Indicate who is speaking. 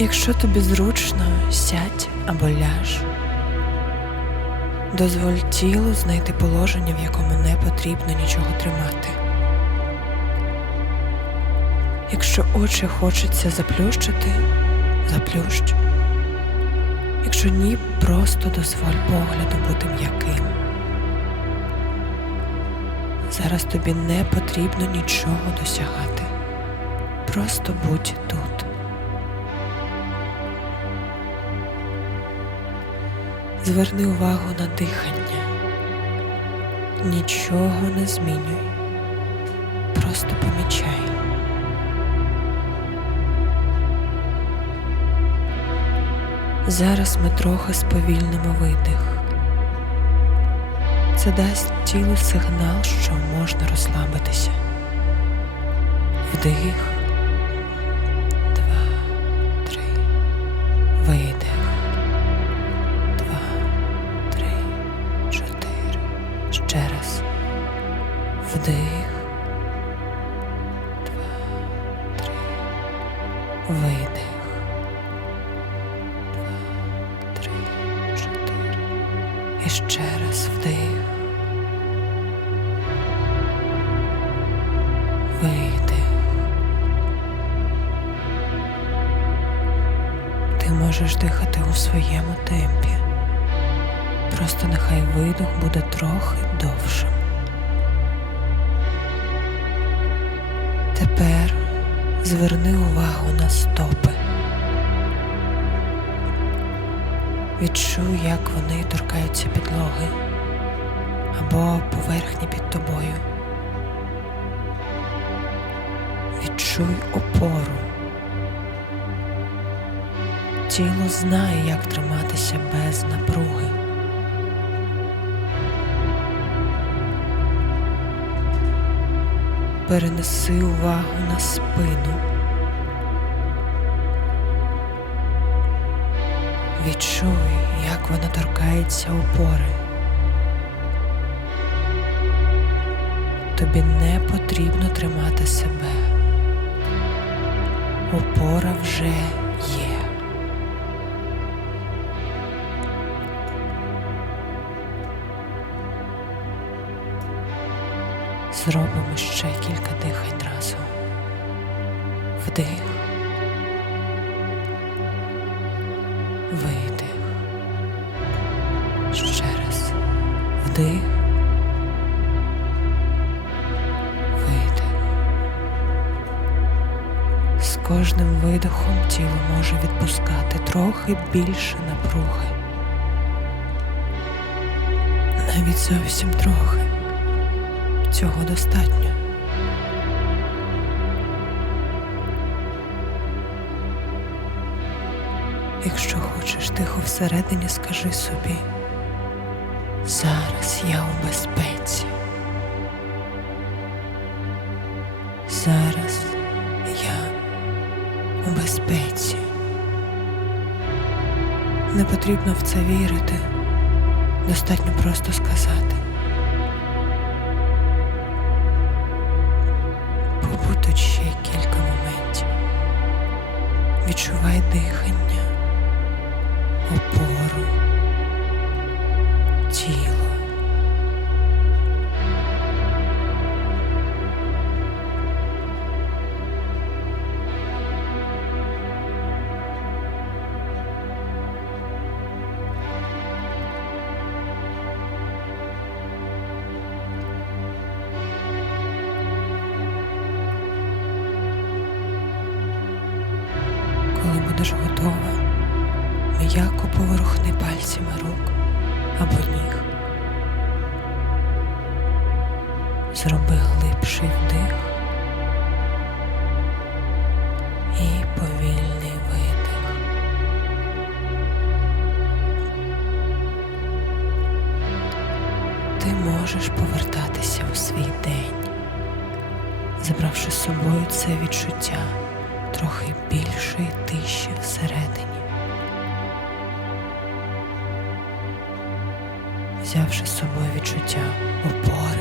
Speaker 1: Якщо тобі зручно, сядь або ляж. Дозволь тілу знайти положення, в якому не потрібно нічого тримати. Якщо очі хочеться заплющити, заплющ. Якщо ні, просто дозволь погляду бути м'яким. Зараз тобі не потрібно нічого досягати. Просто будь тут. Зверни увагу на дихання. Нічого не змінюй. Просто помічай. Зараз ми трохи сповільнимо видих. Це дасть тілу сигнал, що можна розслабитися. Вдих. Ще раз. Вдих. Два, три. Видих. Два, три, чотири. І ще раз вдих. Видих. Ти можеш дихати у своєму темпі. Просто нехай видох буде трохи довшим. Тепер зверни увагу на стопи. Відчуй, як вони торкаються підлоги або поверхні під тобою. Відчуй опору. Тіло знає, як триматися без напруги. Перенеси увагу на спину. Відчуй, як вона торкається опори. Тобі не потрібно тримати себе. Опора вже Зробимо ще кілька дихань разом. Вдих. Видих. Ще раз. Вдих. Видих. З кожним видихом тіло може відпускати трохи більше напруги. Навіть зовсім трохи. Цього достатньо. Якщо хочеш тихо всередині, скажи собі, зараз я у безпеці. Зараз я у безпеці. Не потрібно в це вірити. Достатньо просто сказати. Тут ще кілька моментів. Відчувай дихання, опору, будеш готова, м'яко поворухни пальцями рук або ніг. Зроби глибший вдих і повільний видих. Ти можеш повертатися у свій день, забравши з собою це відчуття трохи більшої тиші всередині. Взявши з собою відчуття опори